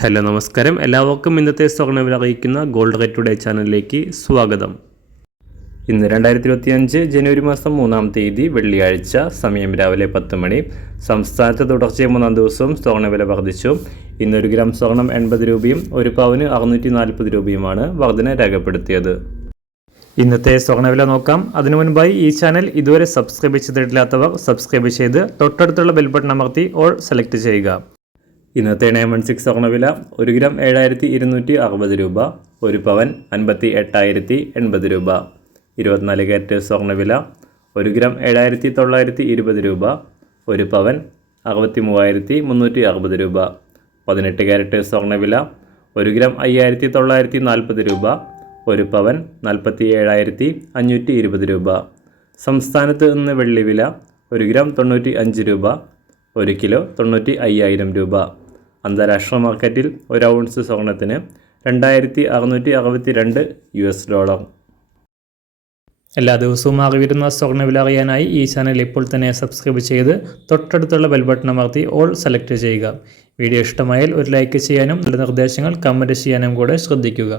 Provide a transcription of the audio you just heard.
Hello നമസ്കാരം, എല്ലാവർക്കും ഇന്നത്തെ സ്വർണ്ണവില അറിയിക്കുന്ന ഗോൾഡ് റേറ്റ് ടുഡേ ചാനലിലേക്ക് സ്വാഗതം. ഇന്ന് 2025 ജനുവരി മാസം 3-ാം തീയതി വെള്ളിയാഴ്ച, സമയം രാവിലെ 10 മണി. സംസ്ഥാനത്ത് തുടർച്ചയായ 3-ാം ദിവസവും സ്വർണ്ണവില വർദ്ധിച്ചു. ഇന്ന് 1 ഗ്രാം സ്വർണം 80 രൂപയും 1 പവന് 640 രൂപയുമാണ് വർധന രേഖപ്പെടുത്തിയത്. ഇന്നത്തെ സ്വർണ്ണവില നോക്കാം. അതിനു മുൻപായി ഈ ചാനൽ ഇതുവരെ സബ്സ്ക്രൈബ് ചെയ്തിട്ടില്ലാത്തവർ സബ്സ്ക്രൈബ് ചെയ്ത് തൊട്ടടുത്തുള്ള ബെൽ ബട്ടൺ അമർത്തി ഓൾ സെലക്ട് ചെയ്യുക. ഇന്നത്തെ 916 സ്വർണ്ണവില 1 ഗ്രാം 7260 രൂപ, 1 പവൻ 58,080 രൂപ. 24 കാരറ്റ് സ്വർണ്ണവില 1 ഗ്രാം 7920 രൂപ, 1 പവൻ 63,360 രൂപ. 18 കാരറ്റ് സ്വർണ്ണവില 1 ഗ്രാം 5,940 രൂപ, 1 പവൻ 47,520 രൂപ. സംസ്ഥാനത്ത് ഇന്ന് വെള്ളിവില 1 ഗ്രാം 95 രൂപ, 1 കിലോ 95,000 രൂപ. അന്താരാഷ്ട്ര മാർക്കറ്റിൽ 1 ഔൺസ് സ്വർണത്തിന് 2,662 $. എല്ലാ ദിവസവും അറിവിരുന്ന സ്വർണ്ണവില അറിയാനായി ഈ ചാനൽ ഇപ്പോൾ തന്നെ സബ്സ്ക്രൈബ് ചെയ്ത് തൊട്ടടുത്തുള്ള ബെൽ ബട്ടൺ അമർത്തി ഓൾ സെലക്ട് ചെയ്യുക. വീഡിയോ ഇഷ്ടമായാൽ ഒരു ലൈക്ക് ചെയ്യാനും നല്ല നിർദ്ദേശങ്ങൾ കമൻറ്റ് ചെയ്യാനും കൂടെ ശ്രദ്ധിക്കുക.